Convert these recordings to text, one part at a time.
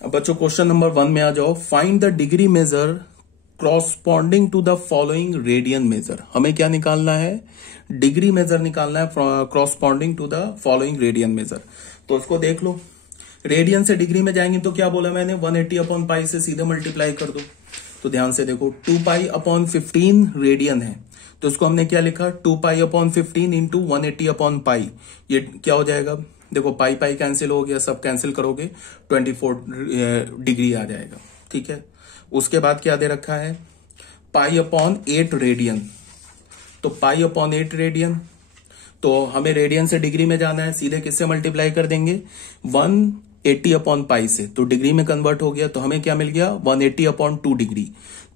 अब बच्चों question number 1 में आ जाओ। Find the degree measure corresponding to the following radian measure. हमें क्या निकालना है? डिग्री मेजर निकालना है corresponding to the following radian measure. तो इसको देख लो, रेडियन से डिग्री में जाएंगे तो क्या बोला मैंने, 180 अपॉन पाई से सीधे मल्टीप्लाई कर दो। तो ध्यान से देखो, 2 पाई अपॉन 15 रेडियन है, तो इसको हमने क्या लिखा, 2 pi upon 15 into 180 upon pi. ये क्या हो जाएगा, देखो पाई पाई कैंसिल हो गया, सब कैंसिल करोगे 24 डिग्री आ जाएगा। ठीक है, उसके बाद क्या दे रखा है, पाई अपॉन 8 रेडियन। तो पाई अपॉन 8 रेडियन, तो हमें रेडियन से डिग्री में जाना है, सीधे किससे मल्टीप्लाई कर देंगे, 180 अपॉन पाई से, तो डिग्री में कन्वर्ट हो गया। तो हमें क्या मिल गया, 180 अपॉन 2 डिग्री।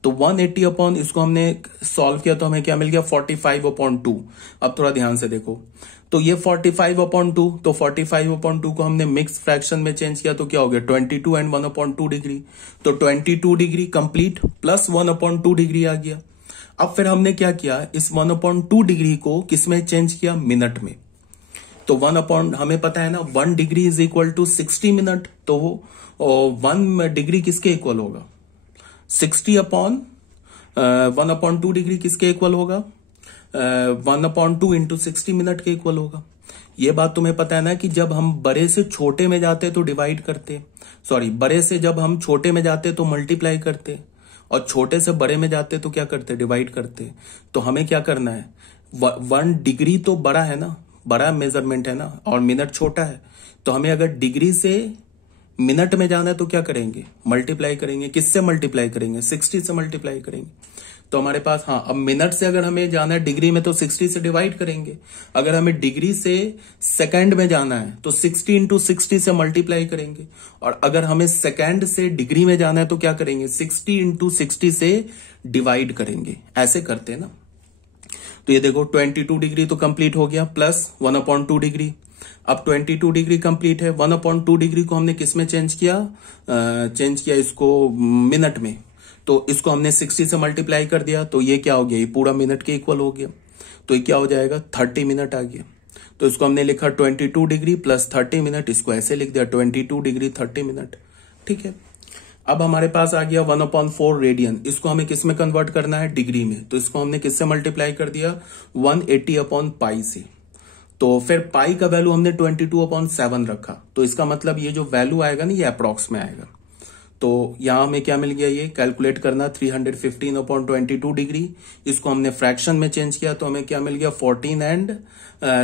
तो 180 अपॉन, इसको हमने सॉल्व किया तो हमें क्या मिल गया, 45 अपॉन 2। अब थोड़ा ध्यान से देखो, तो ये 45 अपॉन 2, तो 45 अपॉन 2 को हमने मिक्स फ्रैक्शन में चेंज किया तो क्या हो गया, 22 एंड 1 अपॉन 2 डिग्री। तो 22 degree complete plus 1 upon 2 degree आ गया। अब फिर हमने क्या किया, इस 1 अपॉन 2 डिग्री को किस में चेंज किया, मिनट में। तो 1 अपॉन, हमें पता है ना 1 degree is equal to 60 minute, तो वो 1 डिग्री किसके इक्वल होगा, 60 अपॉन 1 अपॉन 2 डिग्री किसके इक्वल होगा, 1 अपॉन 2 इंटू 60 मिनट के इक्वल होगा। ये बात तुम्हें पता है ना कि जब हम बड़े से छोटे में जाते तो डिवाइड करते, सॉरी बड़े से जब हम छोटे में जाते तो मल्टीप्लाई करते, और छोटे से बड़े में जाते तो क्या करते, डिवाइड करते। तो हमें क्या करना है, 1 डिग्री तो बड़ा है ना, बड़ा मेजरमेंट है ना, और मिनट छोटा है। तो हमें अगर डिग्री से मिनट में जाना है तो क्या करेंगे, मल्टीप्लाई करेंगे। किससे मल्टीप्लाई करेंगे, 60 से मल्टीप्लाई करेंगे। तो हमारे पास, हाँ, अब मिनट से अगर हमें जाना है डिग्री में तो 60 से डिवाइड करेंगे। अगर हमें डिग्री से सेकंड में जाना है तो 60 इंटू 60 से मल्टीप्लाई करेंगे। और अगर हमें सेकंड से डिग्री में जाना है तो क्या करेंगे, 60 इंटू 60 से डिवाइड करेंगे। ऐसे करते हैं ना। तो ये देखो 22 डिग्री तो कंप्लीट हो गया, प्लस 1 अपॉन 2 डिग्री। अब 22 डिग्री कंप्लीट है, 1 अपॉन 2 डिग्री को हमने किस में चेंज किया, चेंज किया इसको मिनट में। तो इसको हमने 60 से मल्टीप्लाई कर दिया, तो ये क्या हो गया, ये पूरा मिनट के इक्वल हो गया। तो ये क्या हो जाएगा, 30 मिनट आ गया। तो इसको हमने लिखा 22 डिग्री प्लस 30 मिनट, इसको ऐसे लिख दिया 22 डिग्री 30 मिनट। ठीक है, अब हमारे पास आ गया 1 अपॉन 4 रेडियन। इसको हमें किस में कन्वर्ट करना है, डिग्री में। तो इसको हमने किससे मल्टीप्लाई कर दिया, 180 अपॉन पाई से। तो फिर पाई का वैल्यू हमने 22 अपॉन 7 रखा। तो इसका मतलब ये जो वैल्यू आएगा ना, ये अप्रॉक्स में आएगा। तो यहां हमें क्या मिल गया, ये कैलकुलेट करना 315 अपॉन 22 डिग्री। इसको हमने फ्रैक्शन में चेंज किया तो हमें क्या मिल गया, 14 एंड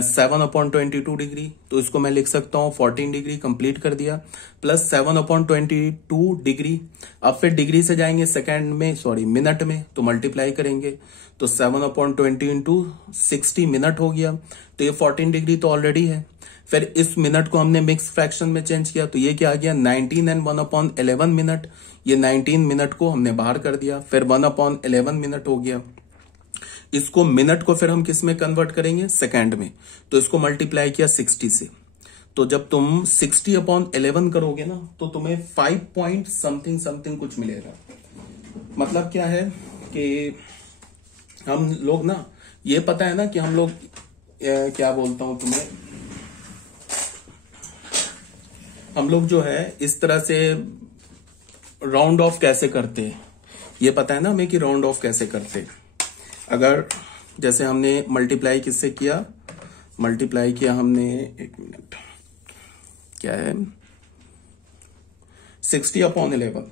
7 अपॉन 22 डिग्री। तो इसको मैं लिख सकता हूं 14 डिग्री, कंप्लीट कर दिया, प्लस 7 अपॉन 22 डिग्री। अब फिर डिग्री से जाएंगे सेकेंड में, सॉरी मिनट में, तो मल्टीप्लाई करेंगे। तो 7 अपॉन 20 इंटू 60 मिनट हो गया। तो ये 14 डिग्री तो ऑलरेडी है। फिर इस मिनट को हमने मिक्स फ्रैक्शन में चेंज किया तो ये क्या आ गया, 19 एंड 1 अपॉन 11 मिनट। ये 19 मिनट को हमने बाहर कर दिया, फिर 1 अपॉन 11 मिनट हो गया। इसको मिनट को फिर हम किस में कन्वर्ट करेंगे, सेकंड में। तो इसको मल्टीप्लाई किया 60 से। तो जब तुम 60 अपॉन 11 करोगे ना, तो तुम्हें 5 पॉइंट समथिंग समथिंग कुछ मिलेगा। मतलब क्या है कि हम लोग ना, ये पता है ना कि हम लोग क्या बोलता हूं तुम्हें, हम लोग जो है इस तरह से राउंड ऑफ कैसे करते हैं, ये पता है ना हमें कि राउंड ऑफ कैसे करते हैं। अगर जैसे हमने मल्टीप्लाई किससे किया, मल्टीप्लाई किया हमने, एक मिनट, क्या है, 60 अपॉन 11।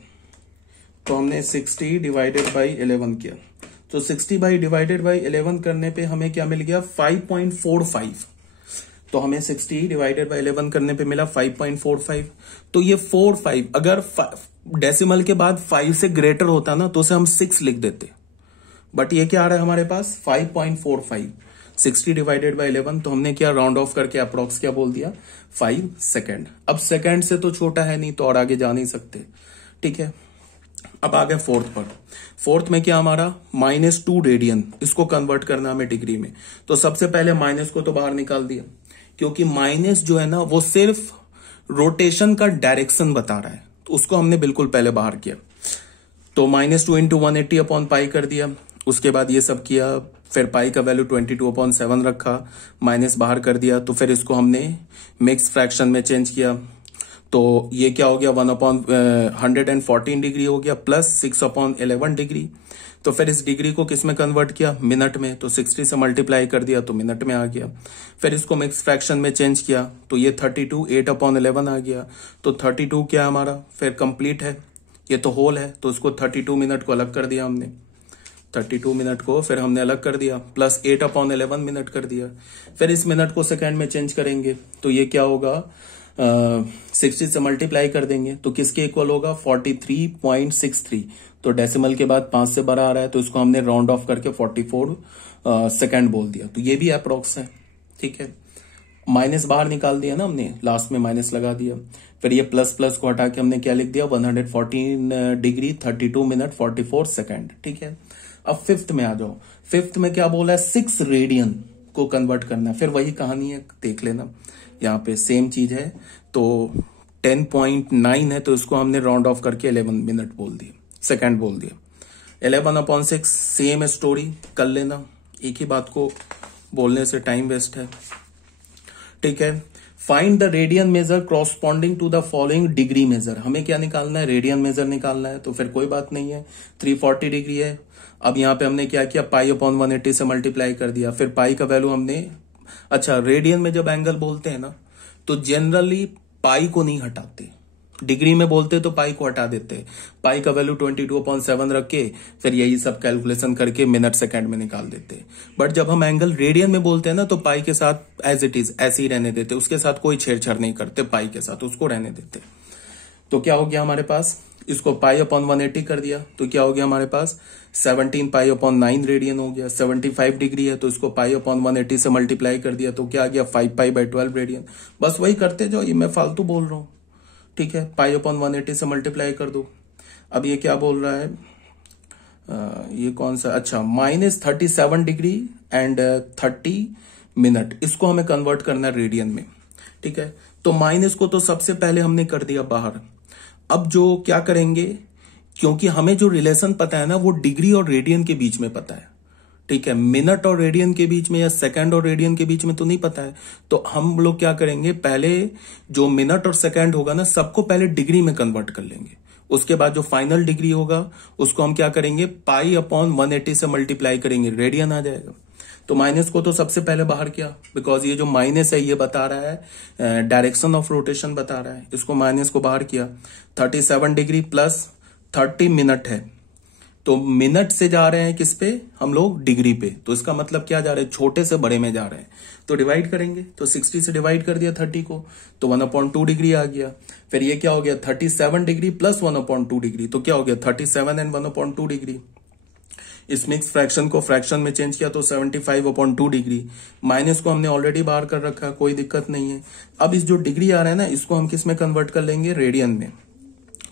तो हमने 60 डिवाइडेड बाई 11 किया। तो 60 बाई डिवाइडेड बाई 11 करने पे हमें क्या मिल गया, 5.45। तो हमें 60 डिवाइडेड बाई 11 करने पे मिला 5.45। तो ये 45 अगर डेसिमल के बाद 5 से ग्रेटर होता ना तो उसे हम 6 लिख देते, बट ये क्या आ रहा है हमारे पास, 5.45। 60 डिवाइडेड बाई 11, तो हमने क्या राउंड ऑफ करके अप्रोक्स क्या बोल दिया, 5 सेकेंड। अब सेकेंड से तो छोटा है नहीं, तो और आगे जा नहीं सकते। ठीक है, अब आ गए फोर्थ पर। फोर्थ में क्या हमारा, -2 रेडियन, इसको कन्वर्ट करना हमें डिग्री में। तो सबसे पहले माइनस को तो बाहर निकाल दिया, क्योंकि माइनस जो है ना वो सिर्फ रोटेशन का डायरेक्शन बता रहा है, तो उसको हमने बिल्कुल पहले बाहर किया। तो -2 इंटू 180 अपॉन पाई कर दिया। उसके बाद ये सब किया, फिर पाई का वैल्यू 22 अपॉन 7 रखा, माइनस बाहर कर दिया। तो फिर इसको हमने मिक्स फ्रैक्शन में चेंज किया। तो ये क्या हो गया 1/114 डिग्री हो गया प्लस 6/11 डिग्री। तो फिर इस डिग्री को किस में कन्वर्ट किया, मिनट में, तो 60 से मल्टीप्लाई कर दिया तो मिनट में आ गया। फिर इसको मिक्स फ्रैक्शन में चेंज किया तो ये 32 8/11 आ गया। तो 32 क्या हमारा फिर कंप्लीट है, ये तो होल है, तो उसको 32 मिनट को अलग कर दिया हमने, 32 मिनट को फिर हमने अलग कर दिया प्लस 8/11 मिनट कर दिया। फिर इस मिनट को सेकंड में चेंज करेंगे तो ये क्या होगा 60 से मल्टीप्लाई कर देंगे तो किसके इक्वल होगा 43.63। तो डेसिमल के बाद 5 से बड़ा आ रहा है तो इसको हमने राउंड ऑफ करके 44 सेकंड बोल दिया। तो ये भी अप्रोक्स है, ठीक है। माइनस बाहर निकाल दिया ना हमने, लास्ट में माइनस लगा दिया। फिर ये प्लस प्लस को हटा के हमने क्या लिख दिया 114 डिग्री 32 मिनट 44 सेकंड, ठीक है। अब फिफ्थ में आ जाओ। फिफ्थ में क्या बोला है 6 रेडियन को कन्वर्ट करना है। फिर वही कहानी है, देख लेना, यहाँ पे सेम चीज है। तो 10.9 है तो इसको हमने राउंड ऑफ करके 11 मिनट बोल दिया, सेकंड बोल दिया। 11/6 सेम स्टोरी कर लेना, एक ही बात को बोलने से टाइम वेस्ट है, ठीक है। Find the radian measure corresponding to the following degree measure. हमें क्या निकालना है, रेडियन मेजर निकालना है। तो फिर कोई बात नहीं है, 340 डिग्री है। अब यहाँ पे हमने क्या किया π/180 से मल्टीप्लाई कर दिया। फिर पाई का वैल्यू हमने, अच्छा रेडियन में जब एंगल बोलते हैं ना तो जनरली पाई को नहीं हटाते, डिग्री में बोलते तो पाई को हटा देते। पाई का वैल्यू 22/7 रख के फिर यही सब कैलकुलेशन करके मिनट सेकंड में निकाल देते। बट जब हम एंगल रेडियन में बोलते हैं ना तो पाई के साथ एज इट इज ऐसे ही रहने देते, उसके साथ कोई छेड़छाड़ नहीं करते, पाई के साथ उसको रहने देते। तो क्या हो गया हमारे पास, इसको π/180 कर दिया तो क्या हो गया हमारे पास 17 π/9 रेडियन हो गया। 75 डिग्री है तो इसको π/180 से मल्टीप्लाई कर दिया तो क्या आ गया 5π/12 रेडियन। बस वही करते जाओ, ये मैं फालतू बोल रहा हूं, ठीक है। π/180 से मल्टीप्लाई कर दो। अब ये क्या बोल रहा है ये कौन सा, अच्छा -37 डिग्री एंड 30 मिनट, इसको हमें कन्वर्ट करना है रेडियन में, ठीक है। तो माइनस को तो सबसे पहले हमने कर दिया बाहर। अब जो क्या करेंगे, क्योंकि हमें जो रिलेशन पता है ना वो डिग्री और रेडियन के बीच में पता है, ठीक है। मिनट और रेडियन के बीच में या सेकंड और रेडियन के बीच में तो नहीं पता है। तो हम लोग क्या करेंगे, पहले जो मिनट और सेकंड होगा ना सबको पहले डिग्री में कन्वर्ट कर लेंगे। उसके बाद जो फाइनल डिग्री होगा उसको हम क्या करेंगे π/180 से मल्टीप्लाई करेंगे, रेडियन आ जाएगा। तो माइनस को तो सबसे पहले बाहर किया, बिकॉज ये जो माइनस है ये बता रहा है डायरेक्शन ऑफ रोटेशन बता रहा है। इसको माइनस को बाहर किया, 37 डिग्री प्लस 30 मिनट है तो मिनट से जा रहे हैं किस पे हम लोग, डिग्री पे। तो इसका मतलब क्या जा रहे हैं, छोटे से बड़े में जा रहे हैं। तो डिवाइड करेंगे तो 60 से डिवाइड कर दिया 30 को तो 1/2 डिग्री आ गया। फिर ये क्या हो गया 37 डिग्री प्लस 1/2 डिग्री, तो क्या हो गया 37 एंड 1/2 डिग्री। इस मिक्स फ्रैक्शन को फ्रैक्शन में चेंज किया तो 75/2 डिग्री। माइनस को हमने ऑलरेडी बाहर कर रखा है, कोई दिक्कत नहीं है। अब इस जो डिग्री आ रहा है ना इसको हम किस में कन्वर्ट कर लेंगे, रेडियन में।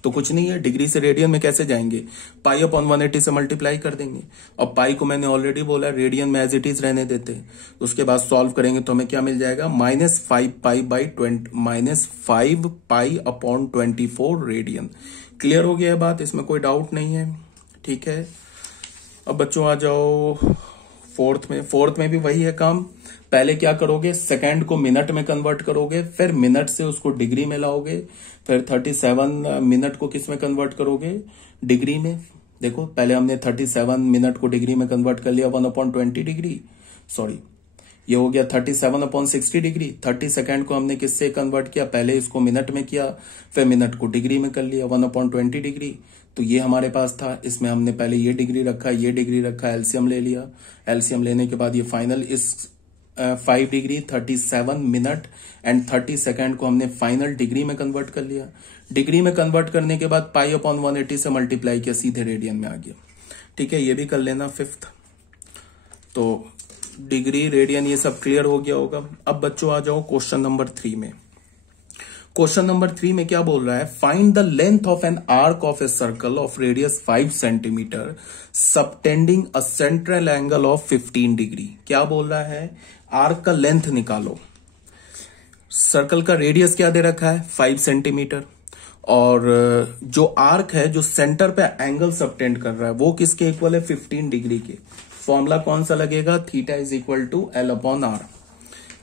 तो कुछ नहीं है, डिग्री से रेडियन में कैसे जाएंगे, π/180 से मल्टीप्लाई कर देंगे। और पाई को मैंने ऑलरेडी बोला रेडियन में एज इट इज रहने देते। उसके बाद सॉल्व करेंगे तो हमें क्या मिल जाएगा -5π/24 रेडियन। क्लियर हो गया है बात, इसमें कोई डाउट नहीं है, ठीक है। अब बच्चों आ जाओ फोर्थ में। फोर्थ में भी वही है काम, पहले क्या करोगे सेकंड को मिनट में कन्वर्ट करोगे, फिर मिनट से उसको डिग्री में लाओगे, फिर 37 मिनट को किस में कन्वर्ट करोगे, डिग्री में। देखो पहले हमने 37 मिनट को डिग्री में कन्वर्ट कर लिया 1/20 डिग्री, सॉरी ये हो गया 37/60 डिग्री। 30 सेकंड को हमने किससे कन्वर्ट किया, पहले इसको मिनट में किया फिर मिनट को डिग्री में कर लिया 1/20 डिग्री। तो ये हमारे पास था, इसमें हमने पहले ये डिग्री रखा, ये डिग्री रखा, एलसीएम ले लिया। एलसीएम लेने के बाद ये फाइनल इस 5 डिग्री 37 मिनट एंड 30 सेकंड को हमने फाइनल डिग्री में कन्वर्ट कर लिया। डिग्री में कन्वर्ट करने के बाद π/180 से मल्टीप्लाई किया, सीधे रेडियन में आ गया, ठीक है। ये भी कर लेना फिफ्थ। तो डिग्री रेडियन ये सब क्लियर हो गया होगा। अब बच्चों आ जाओ क्वेश्चन नंबर 3 में। क्वेश्चन नंबर 3 में क्या बोल रहा है, find the length of an arc of a circle of radius 5 centimetre subtending a central angle of 15 degree. क्या बोल रहा है, आर्क का लेंथ निकालो। सर्कल का रेडियस क्या दे रखा है 5 सेंटीमीटर, और जो आर्क है जो सेंटर पे एंगल सबटेंड कर रहा है वो किसके इक्वल है 15 डिग्री के। फॉर्मूला कौन सा लगेगा, theta is equal to L/R।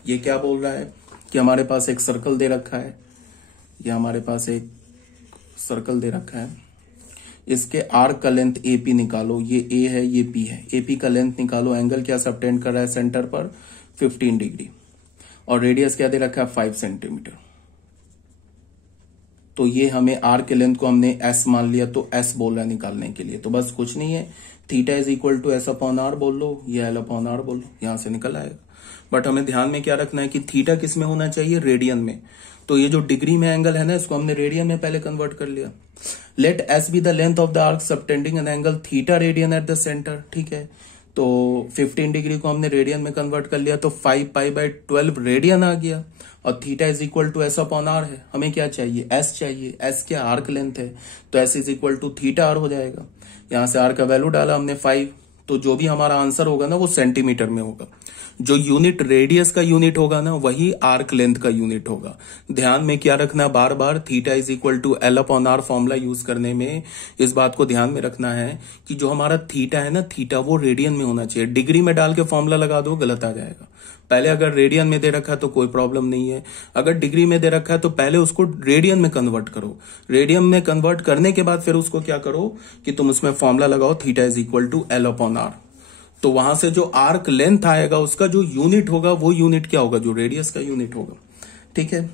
ये क्या बोल रहा है कि हमारे पास एक सर्कल दे रखा है, ये हमारे पास एक सर्कल दे रखा है, इसके आर्क का लेंथ एपी निकालो, ये ए है ये पी है, एपी का लेंथ निकालो, एंगल क्या सबटेंड कर रहा है सेंटर पर 15 डिग्री, और रेडियस क्या दे रखा है 5 सेंटीमीटर। तो ये हमें आर्क के लेंथ को हमने एस मान लिया, तो एस बोल रहा है निकालने के लिए। तो बस कुछ नहीं है, theta is equal to S upon R बोल लो या एल अपॉन आर बोल लो, यहां से निकल आएगा। बट हमें ध्यान में क्या रखना है कि थीटा किस में होना चाहिए, रेडियन में। तो ये जो डिग्री में एंगल है ना, इसको हमने रेडियन में पहले कन्वर्ट कर लिया। Let S be the length of the arc subtending an angle theta radian at the centre, ठीक है। तो 15 डिग्री को हमने रेडियन में कन्वर्ट कर लिया, तो 5π/12 रेडियन आ गया, और theta is equal to S upon R है। हमें क्या चाहिए, एस चाहिए, एस क्या आर्क लेंथ है, तो S is equal to theta R हो जाएगा। यहां से आर का वैल्यू डाला हमने 5, तो जो भी हमारा आंसर होगा ना वो सेंटीमीटर में होगा। जो यूनिट रेडियस का यूनिट होगा ना वही आर्क लेंथ का यूनिट होगा। ध्यान में क्या रखना, बार बार theta is equal to L upon R formula use करने में इस बात को ध्यान में रखना है कि जो हमारा थीटा है ना, थीटा वो रेडियन में होना चाहिए। डिग्री में डाल के फॉर्मूला लगा दो, गलत आ जाएगा। पहले अगर रेडियन में दे रखा है तो कोई प्रॉब्लम नहीं है, अगर डिग्री में दे रखा है तो पहले उसको रेडियन में कन्वर्ट करो। रेडियन में कन्वर्ट करने के बाद फिर उसको क्या करो कि तुम उसमें फॉर्मूला लगाओ theta is equal to L upon R. तो वहां से जो आर्क लेंथ आएगा उसका जो यूनिट होगा वो यूनिट क्या होगा, जो रेडियस का यूनिट होगा, ठीक है।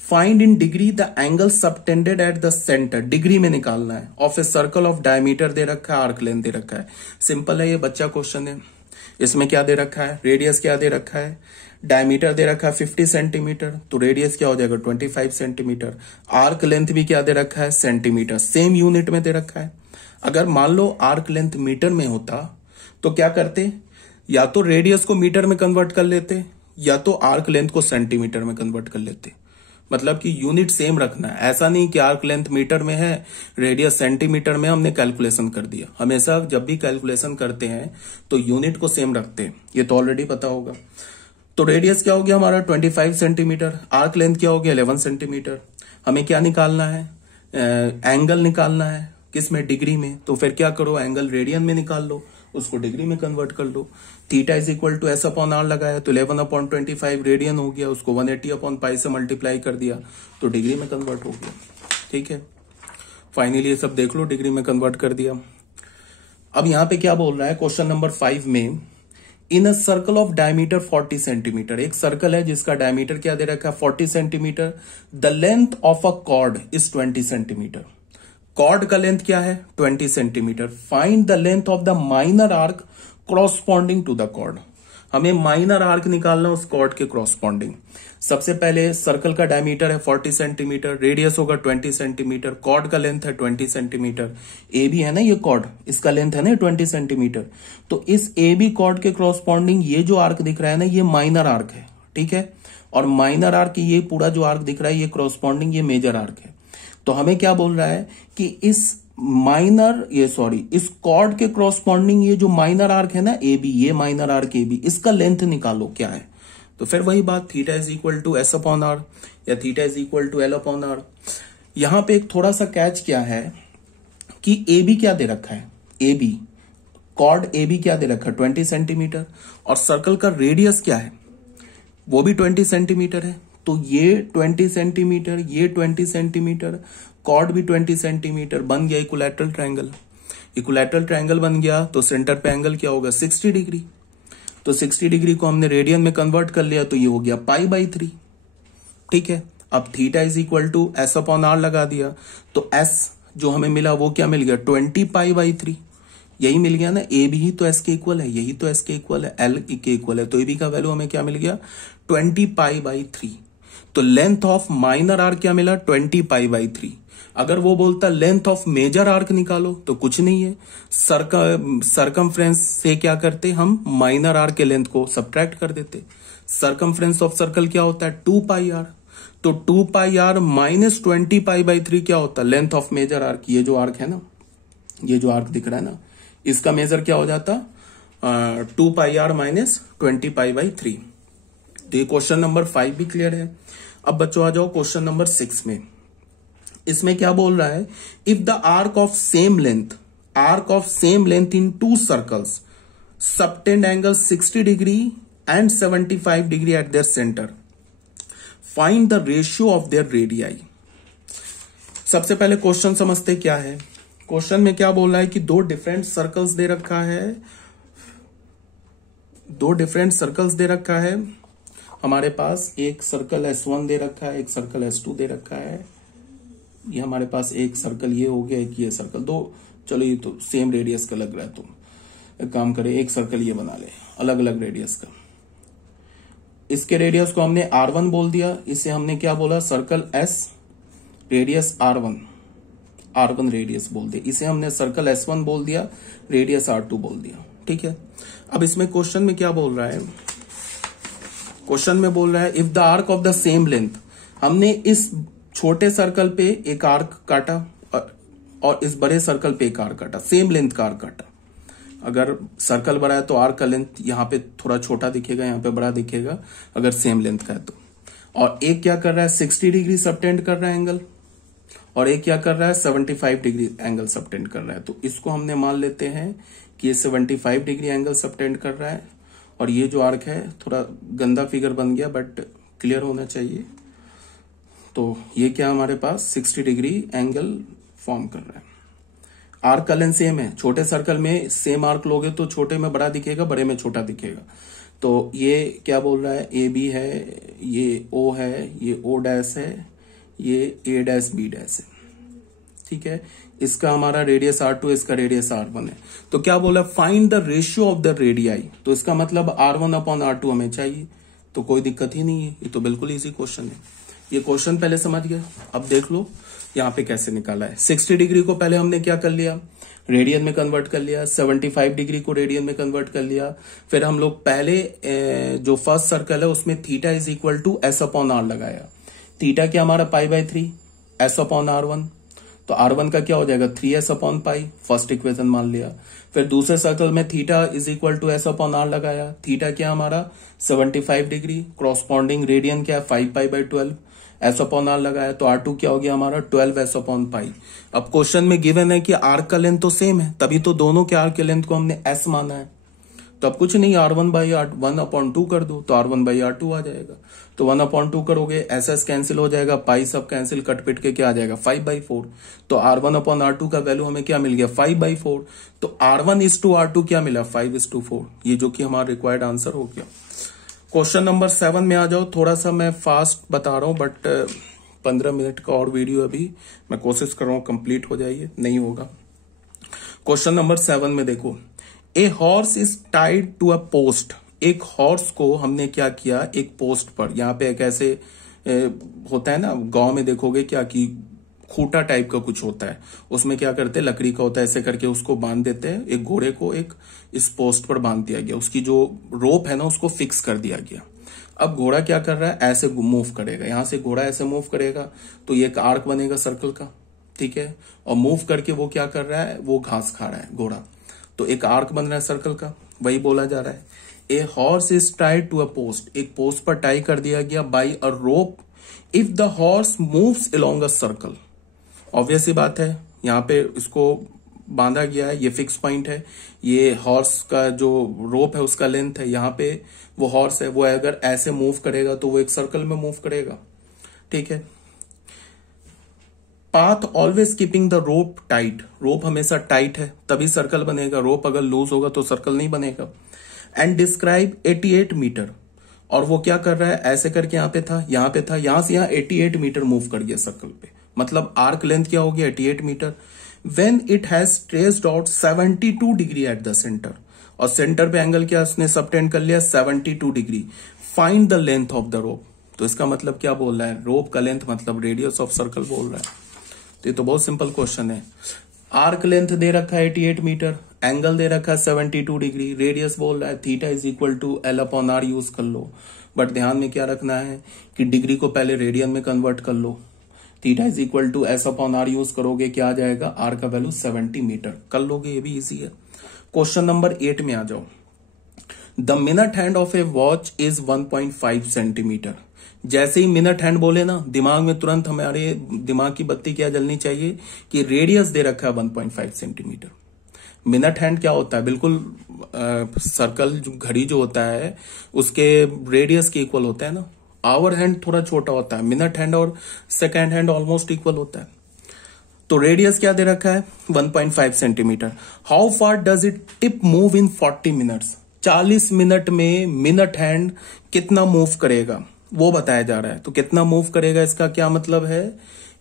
Find in degree the angle subtended at the centre, degree में निकालना है, of a circle of diameter दे रखा है, आर्क लेंथ दे रखा है। सिंपल है, ये बच्चा क्वेश्चन है। इसमें क्या दे रखा है, रेडियस क्या दे रखा है, डायमीटर दे रखा है 50 सेंटीमीटर, तो रेडियस क्या हो जाएगा 25 सेंटीमीटर। आर्क लेंथ भी क्या दे रखा है, सेंटीमीटर, सेम यूनिट में दे रखा है। अगर मान लो आर्क लेंथ मीटर में होता तो क्या करते, या तो रेडियस को मीटर में कन्वर्ट कर लेते या तो आर्क लेंथ को सेंटीमीटर में कन्वर्ट कर लेते। मतलब कि यूनिट सेम रखना है, ऐसा नहीं कि आर्क लेंथ मीटर में है रेडियस सेंटीमीटर में हमने कैलकुलेशन कर दिया। हमेशा जब भी कैलकुलेशन करते हैं तो यूनिट को सेम रखते हैं, ये तो ऑलरेडी पता होगा। तो रेडियस क्या हो गया हमारा 25 सेंटीमीटर, आर्क लेंथ क्या हो गया 11 सेंटीमीटर। हमें क्या निकालना है, एंगल निकालना है, किसमें, डिग्री में। तो फिर क्या करो, एंगल रेडियन में निकाल लो, उसको डिग्री में कन्वर्ट कर लो। Theta is equal to S upon R लगाया तो 11/25 रेडियन हो गया, उसको 180/π से मल्टीप्लाई कर दिया तो डिग्री में कन्वर्ट हो गया, ठीक है। फाइनली ये सब देख लो, डिग्री में कन्वर्ट कर दिया। अब यहां पे क्या बोल रहा है क्वेश्चन नंबर 5 में, in a circle of diameter 40 centimetre, एक सर्कल है जिसका डायमीटर क्या दे रखा है 40 centimetre, the length of a chord is 20 centimetre. Chord का लेंथ क्या है 20 centimetre. Find the length of the minor arc corresponding to the chord. हमें माइनर आर्क निकालना उस कॉर्ड के क्रॉसपॉन्डिंग। सबसे पहले सर्कल का डायमीटर है 40 सेंटीमीटर, रेडियस होगा 20 सेंटीमीटर, कॉर्ड का लेंथ है 20 सेंटीमीटर। ए बी है ना ये कॉर्ड, इसका लेंथ है ना 20 सेंटीमीटर। तो इस ए बी कॉर्ड के क्रॉसपॉन्डिंग ये जो आर्क दिख रहा है ना ये माइनर आर्क है, ठीक है। और माइनर आर्क ये पूरा जो आर्क दिख रहा है ये क्रॉसपॉन्डिंग ये मेजर आर्क है। तो हमें क्या बोल रहा है कि इस इस कॉर्ड के क्रॉसपॉन्डिंग ये जो माइनर आर्क है ना ए बी, ये माइनर आर्क ए बी, इसका लेंथ निकालो क्या है। तो फिर वही बात, theta is equal to S upon R या theta is equal to L upon R. यहां पे एक थोड़ा सा कैच क्या है कि ए बी क्या दे रखा है, A B chord A B क्या दे रखा है 20 सेंटीमीटर, और सर्कल का रेडियस क्या है वो भी 20 सेंटीमीटर है। तो ये 20 सेंटीमीटर, ये 20 सेंटीमीटर, कॉर्ड भी 20 सेंटीमीटर, बन गया इक्विलैटरल ट्रायंगल। इक्विलैटरल ट्रायंगल बन गया तो सेंटर पे एंगल क्या होगा 60 डिग्री। तो 60 डिग्री को हमने रेडियन में कन्वर्ट कर लिया तो ये हो गया π/3, ठीक है। अब theta is equal to S upon R लगा दिया तो एस जो हमें मिला वो क्या मिल गया 20π/3, यही मिल गया ना। ए भी ही तो एस के इक्वल है, यही तो एस के इक्वल है, एल के इक्वल है, तो ए बी का वैल्यू हमें क्या मिल गया 20π/3। तो लेंथ ऑफ माइनर आर्क क्या मिला 20π/3। अगर वो बोलता लेंथ ऑफ मेजर आर्क निकालो तो कुछ नहीं है, सरकमफ्रेंस से क्या करते हम माइनर आर्क के लेंथ को सब्ट्रैक्ट कर देते। सरकमफ्रेंस ऑफ सर्कल क्या होता है 2πr, तो 2πr माइनस 20π/3 क्या होता है लेंथ ऑफ मेजर आर्क। ये जो आर्क है ना, ये जो आर्क दिख रहा है ना, इसका मेजर क्या हो जाता 2πr माइनस 20π/3। तो ये क्वेश्चन नंबर 5 भी क्लियर है। अब बच्चों आ जाओ क्वेश्चन नंबर 6 में। इसमें क्या बोल रहा है, if the arc of same length in to circles subtend angle 60 degree and 75 degree at there centre, find the ratio of their radii. सबसे पहले क्वेश्चन समझते क्या है। क्वेश्चन में क्या बोल रहा है कि दो डिफरेंट सर्कल्स दे रखा है, हमारे पास एक सर्कल S1 दे रखा है, एक सर्कल S2 दे रखा है। ये हमारे पास एक सर्कल ये हो गया, एक ये सर्कल, दो, चलो ये तो सेम रेडियस का लग रहा है, तो एक काम करें, एक सर्कल ये बना ले अलग अलग रेडियस का। इसके रेडियस को हमने R1 बोल दिया, इसे हमने क्या बोला, circle S radius R1 radius बोल दिया। इसे हमने सर्कल S1 बोल दिया, रेडियस R2 बोल दिया। ठीक है, अब इसमें क्वेश्चन में क्या बोल रहा है, क्वेश्चन में बोल रहा है if the arc of the same length, हमने इस छोटे सर्कल पे एक आर्क काटा और इस बड़े सर्कल पे एक आर्क काटा, सेम लेंथ का आर्क काटा। अगर सर्कल बड़ा है तो आर्क का लेंथ यहाँ पे थोड़ा छोटा दिखेगा, यहाँ पे बड़ा दिखेगा अगर सेम लेंथ का है तो। और एक क्या कर रहा है, 60 डिग्री सबटेंड कर रहा है एंगल, और एक क्या कर रहा है, 75 डिग्री एंगल सबटेंड कर रहा है। तो इसको हमने मान लेते हैं कि ये 75 डिग्री एंगल सबटेंड कर रहा है, और ये जो आर्क है थोड़ा गंदा फिगर बन गया बट क्लियर होना चाहिए। तो ये क्या हमारे पास 60 डिग्री एंगल फॉर्म कर रहा है। आर्क का लेंथ सेम है, छोटे सर्कल में सेम आर्क लोगे तो छोटे में बड़ा दिखेगा, बड़े में छोटा दिखेगा। तो ये क्या बोल रहा है, ए बी है, ये ओ है, ये ओ डैश है, ये ए डैश बी डैश है। ठीक है, इसका हमारा रेडियस R2, इसका रेडियस R1 है। तो क्या बोला, find the ratio of the radii. तो इसका मतलब R1 अपॉन R2 हमें चाहिए, तो कोई दिक्कत ही नहीं है, ये तो बिल्कुल इजी क्वेश्चन है। ये क्वेश्चन पहले समझ गया, अब देख लो यहाँ पे कैसे निकाला है। 60 डिग्री को पहले हमने क्या कर लिया, रेडियन में कन्वर्ट कर लिया, 75 डिग्री को रेडियन में कन्वर्ट कर लिया। फिर हम लोग पहले जो फर्स्ट सर्कल है उसमें theta is equal to S upon R लगाया। थीटा क्या हमारा π/3 S अपॉन R1, तो R1 का क्या हो जाएगा 3S upon pi, first equation मान लिया। फिर दूसरे सर्कल में theta is equal to S upon R लगाया। थीटा क्या हमारा 75 डिग्री, क्रॉसपॉन्डिंग रेडियन क्या 5π/12, S अपॉन R लगाया। तो R2 क्या हो गया हमारा 12S अपॉन पाई। अब क्वेश्चन में गिवन है कि आर्क का लेंथ तो सेम है, तभी तो दोनों के आर्क के लेंथ को हमने S माना है। तो अब कुछ नहीं, R1/1/2 कर दो तो R1/R2 आ जाएगा। तो 1/2 करोगे, SS कैंसिल हो जाएगा, पाई सब कैंसिल, कट पिट के क्या आ जाएगा 5/4। तो R1/R2 का वैल्यू हमें क्या मिल गया 5/4। तो R1:R2 क्या मिला 5:4, ये जो कि हमारा रिक्वायर्ड आंसर हो गया। क्वेश्चन नंबर 7 में आ जाओ। थोड़ा सा मैं फास्ट बता रहा हूं बट 15 मिनट का और वीडियो अभी मैं कोशिश कर रहा हूं कंप्लीट हो जाइए, नहीं होगा। क्वेश्चन नंबर 7 में देखो, a horse is tied to a post. एक हॉर्स को हमने क्या किया, एक पोस्ट पर, यहाँ पे एक ऐसे होता है ना, गांव में देखोगे क्या कि खूटा टाइप का कुछ होता है, उसमें क्या करते हैं, लकड़ी का होता है, ऐसे करके उसको बांध देते हैं। एक घोड़े को एक इस पोस्ट पर बांध दिया गया, उसकी जो रोप है ना उसको फिक्स कर दिया गया। अब घोड़ा क्या कर रहा है, ऐसे मूव करेगा, यहां से घोड़ा ऐसे मूव करेगा तो ये एक आर्क बनेगा सर्कल का, ठीक है। और मूव करके वो क्या कर रहा है, वो घास खा रहा है घोड़ा, तो एक आर्क बन रहा है सर्कल का, वही बोला जा रहा है। A horse is tied to a post, एक पोस्ट पर टाई कर दिया गया by a rope if the horse moves along a circle. Obvious सी बात है, यहाँ पे इसको बांधा गया है, ये फिक्स पॉइंट है, ये हॉर्स का जो रोप है उसका लेंथ है, यहाँ पे वो हॉर्स है, वो अगर ऐसे मूव करेगा तो वो एक सर्कल में मूव करेगा, ठीक है। Path always keeping the rope tight, rope हमेशा टाइट है तभी सर्कल बनेगा, रोप अगर लूज होगा तो सर्कल नहीं बनेगा। एंड डिस्क्राइब 88 मीटर, और वो क्या कर रहा है, ऐसे करके यहाँ पे था, यहाँ पे था, यहां से यहाँ 88 मीटर मूव कर गया सर्कल पे, मतलब आर्क लेंथ क्या हो गया 88 metre. When it has traced out 72 degree at the centre, और सेंटर पे एंगल क्या उसने सबटेंड कर लिया 72 degree. Find the length of the rope, तो इसका मतलब क्या बोल रहा है, रोप का लेंथ मतलब रेडियस ऑफ सर्कल बोल रहा है। तो ये तो बहुत सिंपल क्वेश्चन है। आर्क लेंथ दे रखा है 88 मीटर, एंगल दे रखा है 72 डिग्री, रेडियस बोल रहा है theta is equal to L upon R use कर लो, बट ध्यान में क्या रखना है कि डिग्री को पहले रेडियन में कन्वर्ट कर लो। Theta is equal to S upon R use करोगे, क्या आ जाएगा, R का वैल्यू 70 मीटर कर लोगे, ये भी इजी है। क्वेश्चन नंबर 8 में आ जाओ। The minute hand of A watch is 1.5 centimetre. जैसे ही मिनट हैंड बोले ना, दिमाग में तुरंत हमारे दिमाग की बत्ती क्या जलनी चाहिए कि रेडियस दे रखा है 1.5 सेंटीमीटर। मिनट हैंड क्या होता है, बिल्कुल सर्कल घड़ी जो होता है उसके रेडियस के इक्वल होता है ना, आवर हैंड थोड़ा छोटा होता है, मिनट हैंड और सेकेंड हैंड ऑलमोस्ट इक्वल होता है। तो रेडियस क्या दे रखा है 1.5 centimetre. How far does it tip move in 40 minutes, 40 minute में मिनट हैंड कितना मूव करेगा वो बताया जा रहा है। तो कितना मूव करेगा इसका क्या मतलब है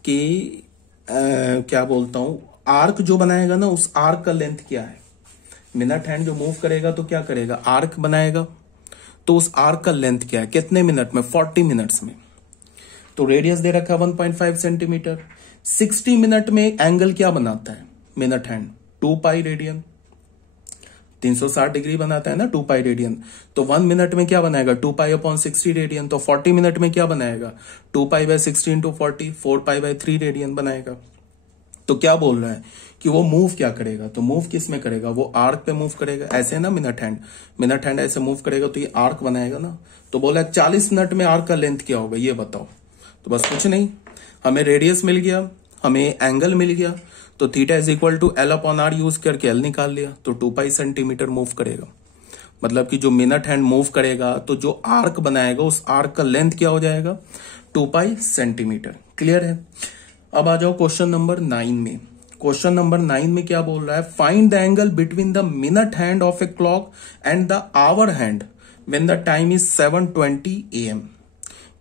कि क्या बोलता हूं, आर्क जो बनाएगा ना उस आर्क का लेंथ क्या है। मिनट हैंड जो मूव करेगा तो क्या करेगा, आर्क बनाएगा, तो उस आर्क का लेंथ क्या है, कितने मिनट में, 40 मिनट्स में। तो रेडियस दे रखा है 1.5 सेंटीमीटर। 60 मिनट में एंगल क्या बनाता है minute hand, 2 pi radian, 360 degree बनाता है ना 2 पाई रेडियन। तो 1 मिनट में क्या बनाएगा 2 पाई अपॉन 60 रेडियन। तो 40 मिनट में क्या बनाएगा 2 pi by 60 into 40, 4 pi by 3 radian बनाएगा। तो क्या बोल रहा है कि वो मूव क्या करेगा, तो मूव किस में करेगा, वो आर्क पे मूव करेगा। ऐसे ना मिनट हैंड ऐसे मूव करेगा तो ये आर्क बनाएगा ना। तो बोला 40 मिनट में आर्क का लेंथ क्या होगा ये बताओ। तो बस कुछ नहीं, हमें रेडियस मिल गया, हमें एंगल मिल गया, तो theta is equal to L upon R use करके एल निकाल लिया। तो 2 पाई सेंटीमीटर मूव करेगा, मतलब कि जो मिनट हैंड मूव करेगा तो जो आर्क बनाएगा उस आर्क का लेंथ क्या हो जाएगा 2 पाई सेंटीमीटर। क्लियर है। अब आ जाओ क्वेश्चन नंबर 9 में। क्वेश्चन नंबर 9 में क्या बोल रहा है, find the angle between the minute hand of a clock and the hour hand when the time is 7:20 AM।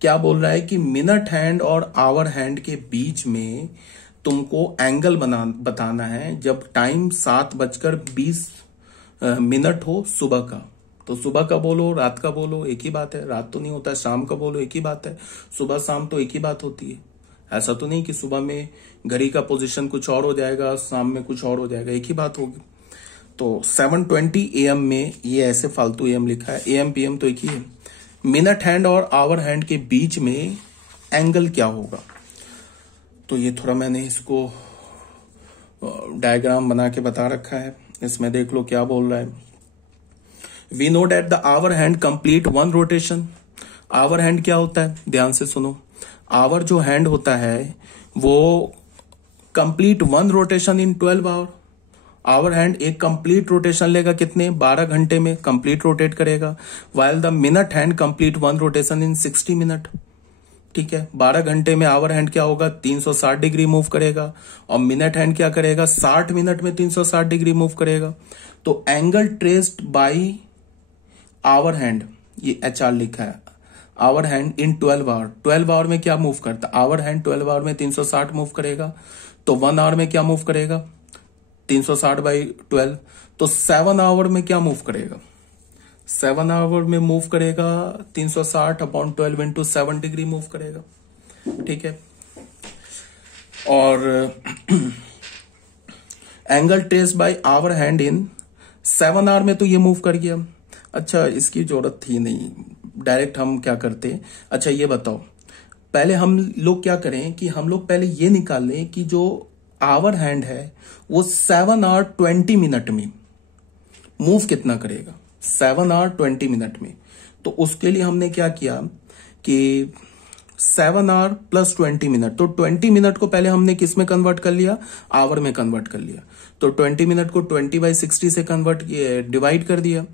क्या बोल रहा है कि मिनट हैंड और आवर हैंड के बीच में तुमको एंगल बताना है जब टाइम 7:20 हो सुबह का। तो सुबह का बोलो रात का बोलो एक ही बात है, रात तो नहीं होता है, शाम का बोलो एक ही बात है, सुबह शाम तो एक ही बात होती है। ऐसा तो नहीं कि सुबह में घड़ी का पोजीशन कुछ और हो जाएगा, शाम में कुछ और हो जाएगा, एक ही बात होगी। तो 7:20 AM में ये ऐसे फालतू AM लिखा है, AM PM तो एक ही है। मिनट हैंड और आवर हैंड के बीच में एंगल क्या होगा, तो ये थोड़ा मैंने इसको डायग्राम बना के बता रखा है, इसमें देख लो क्या बोल रहा है। We know that the hour hand complete 1 rotation. Hour hand क्या होता है, ध्यान से सुनो, आवर जो हैंड होता है वो complete 1 rotation in 12 hour. Hour hand एक कंप्लीट रोटेशन लेगा कितने 12 घंटे में कंप्लीट रोटेट करेगा, while the minute hand complete 1 rotation in 60 minute. ठीक है, 12 घंटे में आवर हैंड क्या होगा 360 डिग्री मूव करेगा और मिनट हैंड क्या करेगा 60 मिनट में 360 डिग्री मूव करेगा। तो angle traced by hour hand, ये HR लिखा है, hour hand in 12 hour. 12 hour में क्या मूव करता, आवर हैंड 12 आवर में 360 मूव करेगा, तो 1 आवर में क्या मूव करेगा 360 बाई 12, तो 7 आवर में क्या मूव करेगा, 7 आवर में मूव करेगा 360 अपॉन 12 इंटू 7 डिग्री मूव करेगा। ठीक है, और angle trace by hour hand in 7 hour में तो ये मूव कर गया। अच्छा, इसकी जरूरत थी नहीं, डायरेक्ट हम क्या करते। अच्छा ये बताओ, पहले हम लोग क्या करें कि हम लोग पहले ये निकाल लें कि जो आवर हैंड है वो 7 आवर 20 मिनट में मूव कितना करेगा, 7 आवर 20 मिनट में। तो उसके लिए हमने क्या किया कि 7 आवर प्लस 20 मिनट, तो 20 मिनट को पहले हमने किस में कन्वर्ट कर लिया, आवर में कन्वर्ट कर लिया। तो 20 मिनट को 20/60 से कन्वर्ट डिवाइड कर दिया,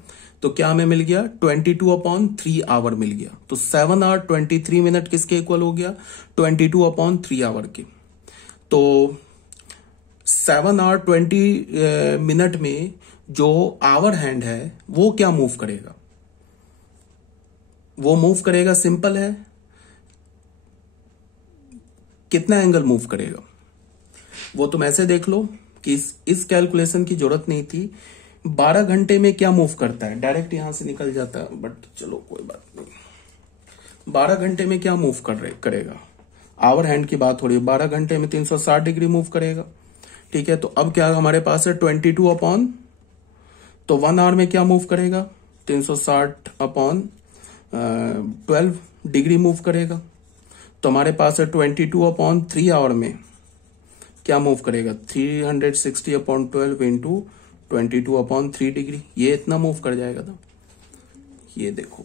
तो क्या हमें मिल गया 22/3 आवर मिल गया। तो 7 आवर 23 मिनट किसके इक्वल हो गया 22/3 आवर के। तो 7 आवर 20 मिनट में जो आवर हैंड है वो क्या मूव करेगा, वो मूव करेगा, सिंपल है, कितना एंगल मूव करेगा वो तुम ऐसे देख लो कि इस कैलकुलेशन की जरूरत नहीं थी। 12 घंटे में क्या मूव करता है, डायरेक्ट यहां से निकल जाता है, बट चलो कोई बात नहीं। 12 घंटे में क्या मूव करेगा, आवर हैंड की बात हो रही है, 12 घंटे में 360 डिग्री मूव करेगा। ठीक है, तो अब क्या हमारे पास है 22 अपॉन, तो 1 आवर में क्या मूव करेगा 360 अपॉन 12 डिग्री मूव करेगा। तो हमारे पास है 22/3 आवर में क्या मूव करेगा 360/12 इंटू 22/3 डिग्री, ये इतना मूव कर जाएगा ना। ये देखो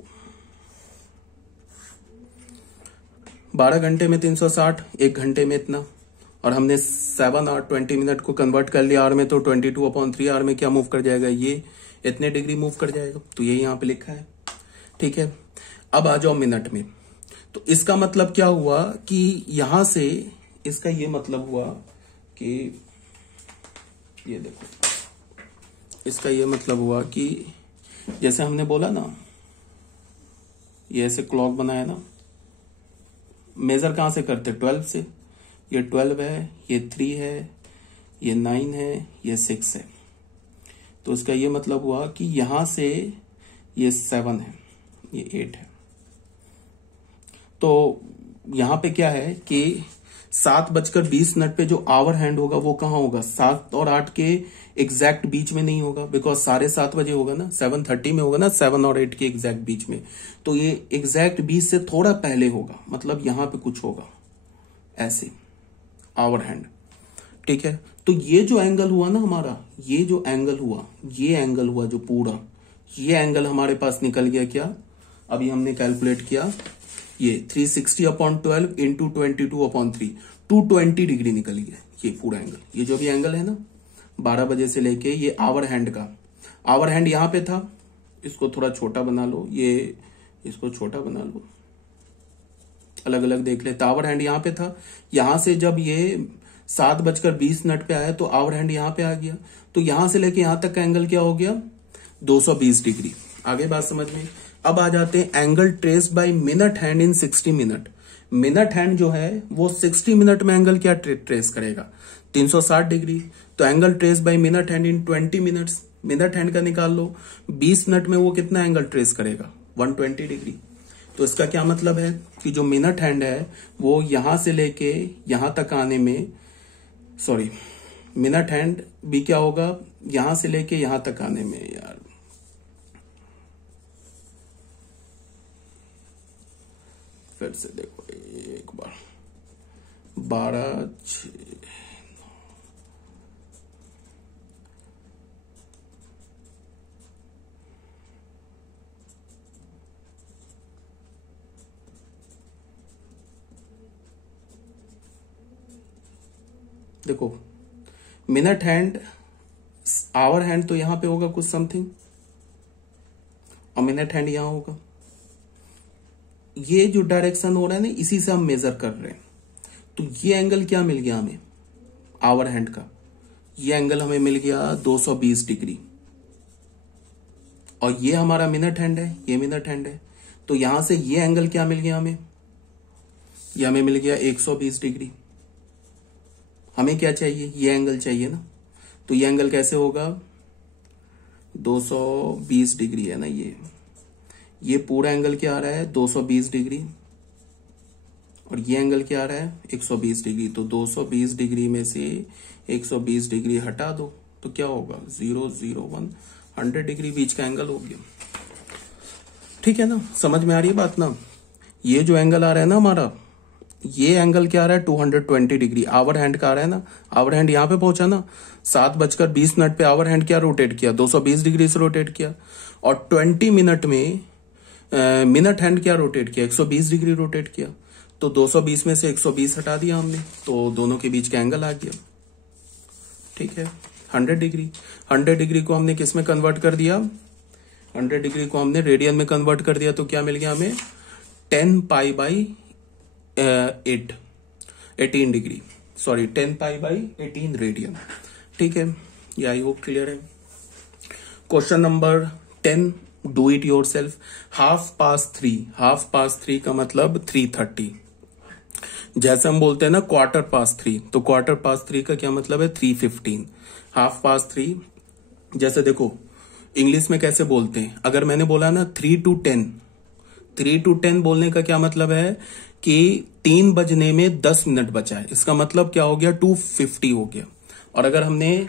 12 घंटे में 360, 1 घंटे में इतना, और हमने 7 आवर 20 मिनट को कन्वर्ट कर लिया आवर में, तो 22/3 आवर में क्या मूव कर जाएगा, ये इतने डिग्री मूव कर जाएगा। तो ये यहां पे लिखा है। ठीक है, अब आ जाओ मिनट में। तो इसका मतलब क्या हुआ कि यहां से इसका ये मतलब हुआ कि ये देखो, इसका ये मतलब हुआ कि जैसे हमने बोला ना, ये ऐसे क्लॉक बनाया ना, मेजर कहां से करते, 12 से। ये 12 है, ये 3 है, ये 9 है, ये 6 है। तो इसका ये मतलब हुआ कि यहां से ये 7 है, ये 8 है। तो यहां पे क्या है कि 7:20 पे जो आवर हैंड होगा वो कहां होगा, 7 और 8 के एग्जैक्ट बीच में नहीं होगा, बिकॉज 7:30 होगा ना, 7:30 में होगा ना, 7 और 8 के एग्जैक्ट बीच में। तो ये एग्जैक्ट बीच से थोड़ा पहले होगा, मतलब यहां पे कुछ होगा ऐसे, आवर हैंड। ठीक है, तो ये जो एंगल हुआ ना हमारा, ये जो एंगल हुआ, ये एंगल हुआ जो पूरा, ये एंगल हमारे पास निकल गया क्या, अभी हमने कैलकुलेट किया, ये 360/12 इंटू 22/3, 220 डिग्री निकल गया ये पूरा एंगल। ये जो भी एंगल है ना 12 बजे से लेके, ये आवर हैंड का, आवर हैंड यहां पे था, इसको थोड़ा छोटा बना लो, ये इसको छोटा बना लो, अलग अलग देख ले। आवर हैंड यहां पे था, यहां से जब ये 7:20 पे आया तो आवर हैंड यहां पे आ गया, तो यहां से लेके यहां तक का एंगल क्या हो गया, 220 डिग्री। आगे बात समझ में। अब आ जाते हैं angle trace by minute hand in 60 minute. Minute hand जो है वो 60 मिनट में एंगल क्या ट्रेस करेगा, 360 डिग्री। तो angle trace by minute hand in 20 minutes, minute hand का निकाल लो, 20 मिनट में वो कितना एंगल ट्रेस करेगा, 120 डिग्री। तो इसका क्या मतलब है कि जो मिनट हैंड है वो यहां से लेके यहां तक आने में, सॉरी, मिनट हैंड भी क्या होगा, यहां से लेके यहां तक आने में, यार फिर से देखो एक बार, 12, 6, देखो मिनट हैंड, आवर हैंड तो यहां पे होगा कुछ समथिंग, और मिनट हैंड यहां होगा। ये जो डायरेक्शन हो रहा है ना, इसी से हम मेजर कर रहे हैं। तो ये एंगल क्या मिल गया हमें, आवर हैंड का, ये एंगल हमें मिल गया 220 डिग्री। और ये हमारा मिनट हैंड है, ये मिनट हैंड है। तो यहां से ये एंगल क्या मिल गया हमें, ये हमें मिल गया 120 डिग्री। हमें क्या चाहिए, ये एंगल चाहिए ना। तो ये एंगल कैसे होगा, 220 डिग्री है ना, ये पूरा एंगल क्या आ रहा है, 220 डिग्री, और ये एंगल क्या आ रहा है, 120 डिग्री। तो 220 डिग्री में से 120 डिग्री हटा दो तो क्या होगा, 0, 0, 1, 100 डिग्री बीच का एंगल हो गया। ठीक है ना, समझ में आ रही है बात ना। ये जो एंगल आ रहा है ना हमारा, ये एंगल क्या आ रहा है, 220 डिग्री। आवर हैंड का आ रहा है ना, आवर हैंड यहां पे पहुंचा ना, 7:20 पे आवर हैंड क्या रोटेट किया, 220 डिग्री से रोटेट किया। और 20 मिनट में मिनट हैंड क्या रोटेट किया, 120 डिग्री रोटेट किया। तो 220 में से 120 हटा दिया हमने, तो दोनों के बीच का एंगल आ गया। ठीक है, 100 डिग्री। 100 डिग्री को हमने किस में कन्वर्ट कर दिया, 100 डिग्री को हमने रेडियन में कन्वर्ट कर दिया। तो क्या मिल गया हमें, 10π/18 डिग्री, सॉरी 10π/18 रेडियन। ठीक है, ये आई होप क्लियर है। Question number 10, do it your self. 3:30, 3:30 का मतलब 3:30। जैसे हम बोलते हैं ना 3:15, तो 3:15 का क्या मतलब है, 3:15। 3:30, जैसे देखो इंग्लिश में कैसे बोलते हैं, अगर मैंने बोला ना 3 to 10, 3 to 10 बोलने का क्या मतलब है कि 3 बजने में 10 मिनट बचा है। इसका मतलब क्या हो गया, 2:50 हो गया। और अगर हमने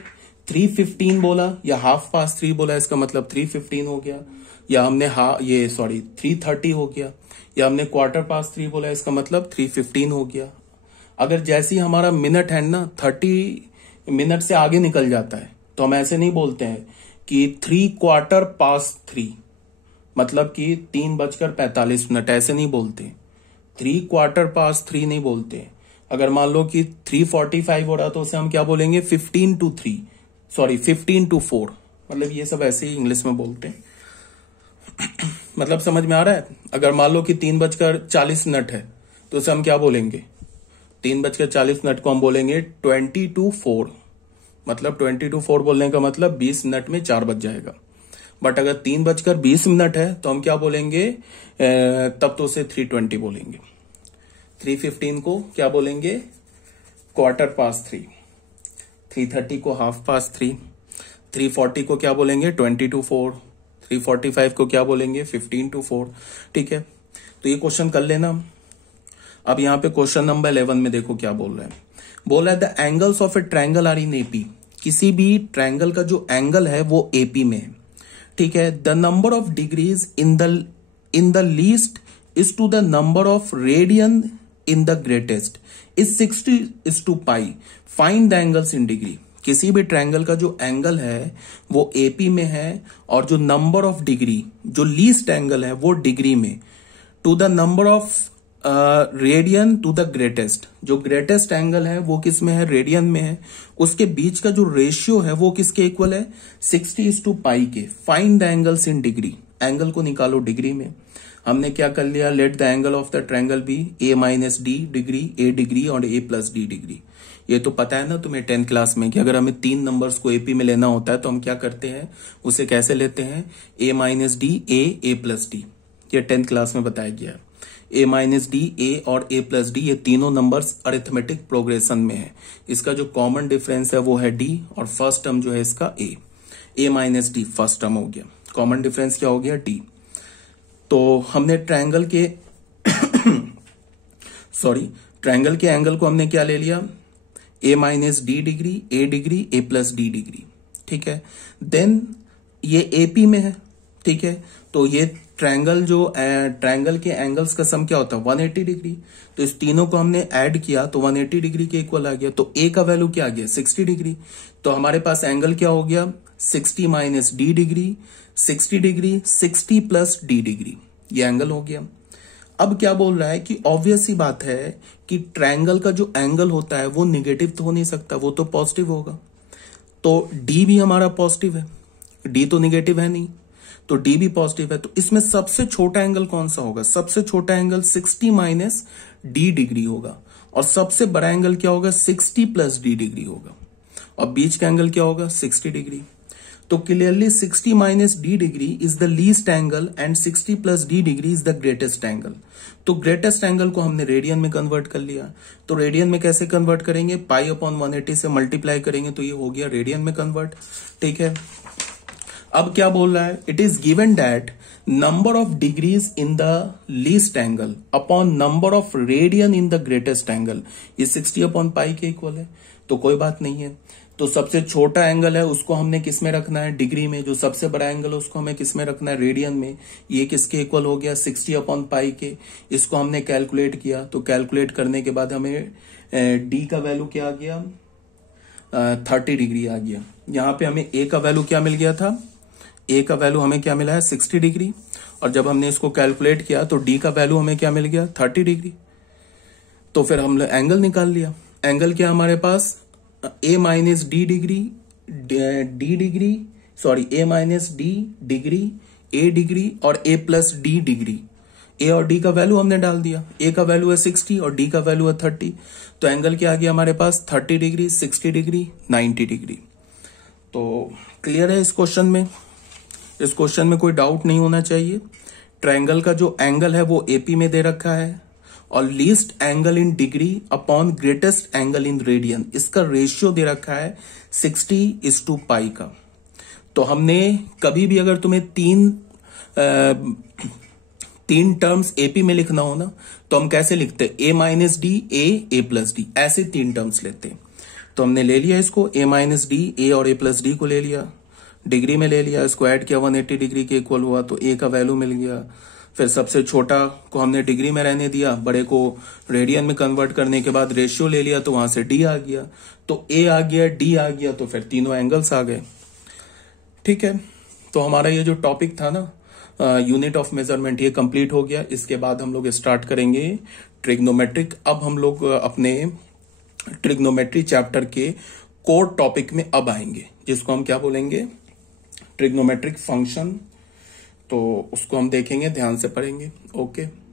3:15 बोला या 3:30 बोला, इसका मतलब 3:15 हो गया। या हमने 3:30 हो गया, या हमने 3:15 बोला, इसका मतलब 3:15 हो गया। अगर जैसे ही हमारा मिनट है ना 30 मिनट से आगे निकल जाता है, तो हम ऐसे नहीं बोलते हैं कि 3:15, मतलब कि 3:45, ऐसे नहीं बोलते। 3:15 नहीं बोलते। अगर मान लो कि 3:45 हो रहा तो उसे हम क्या बोलेंगे, 15 to 4, मतलब ये सब ऐसे ही इंग्लिश में बोलते हैं। मतलब समझ में आ रहा है? अगर मान लो कि 3:40 है तो उसे हम क्या बोलेंगे? 3:40 को हम बोलेंगे 20 to 4। मतलब 20 to 4 बोलने का मतलब 20 मिनट में 4 बज जाएगा। बट अगर 3:20 है तो हम क्या बोलेंगे? तब तो उसे 3:20 बोलेंगे। 3:15 को क्या बोलेंगे? 3:15। 3:30 को 3:30। 3:40 को क्या बोलेंगे? 20 to 4। 3:45 को क्या बोलेंगे? 15 to 4। ठीक है, तो ये क्वेश्चन कर लेना। अब यहां पे क्वेश्चन नंबर 11 में देखो क्या बोल रहा है। बोल रहा है the angles of a triangle are in AP. किसी भी ट्रायंगल का जो एंगल है वो एपी में है। ठीक है, the number of degrees in the least is to the number of radian in the greatest is 60:π। Find the angles in degree. किसी भी ट्रायंगल का जो एंगल है वो एपी में है और जो नंबर ऑफ डिग्री, जो लीस्ट एंगल है वो डिग्री में, to the number of radian to the greatest. जो ग्रेटेस्ट एंगल है वो किस में है? रेडियन में है। उसके बीच का जो रेशियो है वो किसके इक्वल है? 60:π के। Find the angles in degree. Angle को निकालो डिग्री में। हमने क्या कर लिया? Let the angle of the triangle be a-d degree, a degree और a+d डिग्री। ये तो पता है ना तुम्हें 10th क्लास में कि अगर हमें 3 नंबर्स को एपी में लेना होता है तो हम क्या करते हैं? उसे कैसे लेते हैं? a-d a+d। ये 10th क्लास में बताया गया है। a-d a और a+d ये तीनों नंबर्स अरिथमेटिक प्रोग्रेशन में है। इसका जो कॉमन डिफरेंस है वो है d और फर्स्ट टर्म जो है इसका a-d फर्स्ट टर्म हो गया। कॉमन डिफरेंस क्या हो गया? d। तो हमने ट्रायंगल के ट्रायंगल के एंगल को हमने क्या ले लिया? a-d degree, a degree, a+d degree. ठीक है, देन ये एपी में है। ठीक है, तो ये ट्रायंगल के एंगल्स का सम क्या होता है? 180 डिग्री। तो इस तीनों को हमने ऐड किया तो 180 डिग्री के इक्वल आ गया। तो a का वैल्यू क्या आ गया? 60 डिग्री। तो हमारे पास एंगल क्या हो गया? 60 - d degree, 60 degree, 60 + d degree. ये एंगल हो गया। अब क्या बोल रहा है कि ऑब्वियस सी बात है कि ट्रायंगल का जो एंगल होता है वो निगेटिव तो हो नहीं सकता, वो तो पॉजिटिव होगा। तो d भी हमारा पॉजिटिव है, d तो निगेटिव है नहीं, तो d भी पॉजिटिव है। तो इसमें सबसे छोटा एंगल कौन सा होगा? सबसे छोटा एंगल 60 - d डिग्री होगा और सबसे बड़ा एंगल क्या होगा? 60 + d डिग्री होगा और बीच का एंगल क्या होगा? 60 डिग्री। तो clearly 60 - d degree is the least angle and 60 + d degree is the greatest angle. तो ग्रेटेस्ट एंगल को हमने रेडियन में कन्वर्ट कर लिया। तो रेडियन में कैसे कन्वर्ट करेंगे? π/180 से मल्टीप्लाई करेंगे तो ये हो गया रेडियन में कन्वर्ट। ठीक है, अब क्या बोल रहा है? It is given that number of degrees in the least angle upon number of radian in the greatest angle, ये 60/π के इक्वल है। तो कोई बात नहीं है। तो सबसे छोटा एंगल है उसको हमने किस में रखना है? डिग्री में। जो सबसे बड़ा एंगल है उसको हमें किस में रखना है? रेडियन में। ये किसके इक्वल हो गया? 60/π के। इसको हमने कैलकुलेट किया तो कैलकुलेट करने के बाद हमें डी का वैल्यू क्या आ गया? 30 डिग्री आ गया। यहां पे हमें ए का वैल्यू क्या मिल गया था? ए का वैल्यू हमें क्या मिला है? 60 डिग्री। और जब हमने इसको कैलकुलेट किया तो डी का वैल्यू हमें क्या मिल गया? 30 डिग्री। तो फिर हमने एंगल निकाल लिया। एंगल क्या हमारे पास? a - d degree, d degree, sorry a - d degree, a degree और a+d डिग्री। a और d का वैल्यू हमने डाल दिया। a का वैल्यू है 60 और d का वैल्यू है 30। तो एंगल क्या आ गया हमारे पास? 30 डिग्री, 60 डिग्री, 90 डिग्री। तो क्लियर है इस क्वेश्चन में? इस क्वेश्चन में कोई डाउट नहीं होना चाहिए। ट्रायंगल का जो एंगल है वो एपी में दे रखा है और least angle in degree upon greatest angle in radian, इसका रेशियो दे रखा है 60:π का। तो हमने कभी भी अगर तुम्हें तीन टर्म्स एपी में लिखना हो ना तो हम कैसे लिखते हैं? a - d a+d, ऐसे 3 टर्म्स लेते हैं। तो हमने ले लिया इसको a - d, a और a+d को ले लिया, डिग्री में ले लिया, इसको ऐड किया 180 डिग्री के इक्वल हुआ तो a का वैल्यू मिल गया। फिर सबसे छोटा को हमने डिग्री में रहने दिया, बड़े को रेडियन में कन्वर्ट करने के बाद रेशियो ले लिया तो वहां से d आ गया। तो a आ गया, d आ गया, तो फिर तीनों एंगल्स आ गए। ठीक है, तो हमारा ये जो टॉपिक था ना यूनिट ऑफ मेजरमेंट, ये कंप्लीट हो गया। इसके बाद हम लोग स्टार्ट करेंगे ट्रिग्नोमेट्रिक। अब हम लोग अपने ट्रिग्नोमेट्री चैप्टर के कोर टॉपिक में अब आएंगे, जिसको हम क्या बोलेंगे? ट्रिग्नोमेट्रिक फंक्शन, तो उसको हम देखेंगे, ध्यान से पढ़ेंगे। ओके।